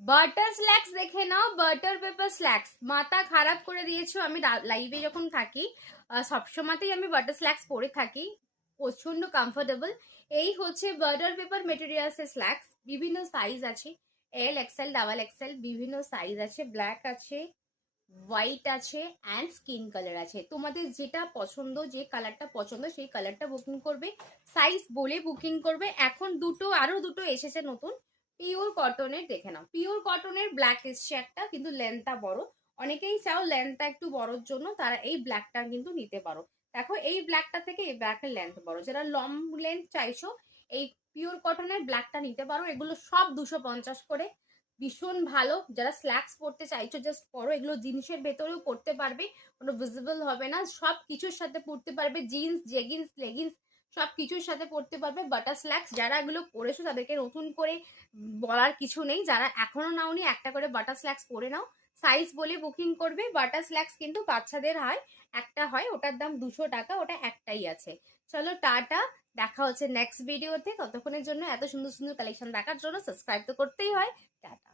Butter slacks দেখে নাও, butter paper slacks. মাথা খারাপ করে দিয়েছো। আমি লাইভে যখন থাকি সবসময়তেই আমি বাটার স্ল্যাক্স পরে থাকি, প্রচন্ড কমফোর্টেবল। এই হচ্ছে বাটার পেপার মেটেরিয়ালসের স্ল্যাক্স। বিভিন্ন সাইজ আছে, এল এক্সেল, ডাবল এক্সেল, বিভিন্ন সাইজ আছে। ব্ল্যাক আছে, হোয়াইট আছে অ্যান্ড স্কিন কালার আছে। তোমাদের যেটা পছন্দ, যে কালারটা পছন্দ সেই কালারটা বুকিং করবে, সাইজ বলে বুকিং করবে। এখন আরো দুটো এসেছে নতুন, পিওর কটনের। দেখে নাও, পিওর কটনের ব্ল্যাক এসছে একটা, কিন্তু লেন্থটা বড়। অনেকেই চাও লেন্থটা একটু বড়র জন্য, তারা এই ব্ল্যাকটা কিন্তু নিতে পারো। দেখো, এই ব্ল্যাকটা থেকে এই ব্ল্যাকের লেন্থ বড়। যারা লং লেন্থ চাইছো, এই পিওর কটনের ব্ল্যাকটা নিতে পারো। এগুলো সব 250 করে, ভীষণ ভালো। যারা স্ল্যাক্স পরতে চাইছো জাস্ট পরো, এগুলো জিন্সের ভেতরেও পরতে পারবে, কোনো ভিজিবল হবে না, সব কিছুর সাথে পরতে পারবে। জিন্স, জেগিন্স, লেগিংস সব কিছুর সাথে পরতে পারবে। বাটার স্ল্যাক্স যারা এগুলো পরেছো তাদেরকে নতুন করে বলার কিছু নেই। যারা এখনো নাওনি, একটা করে বাটার স্ল্যাক্স পরে নাও, সাইজ বলে বুকিং করবে। বাটার স্ল্যাক্স কিন্তু বাচ্চাদের হয়, একটা হয়, ওটার দাম 200 টাকা, ওটা একটাই আছে। চলো টাটা, দেখা হচ্ছে নেক্সট ভিডিওতে। ততক্ষণের জন্য এত সুন্দর সুন্দর কালেকশন দেখার জন্য সাবস্ক্রাইব তো করতেই হয়। টাটা।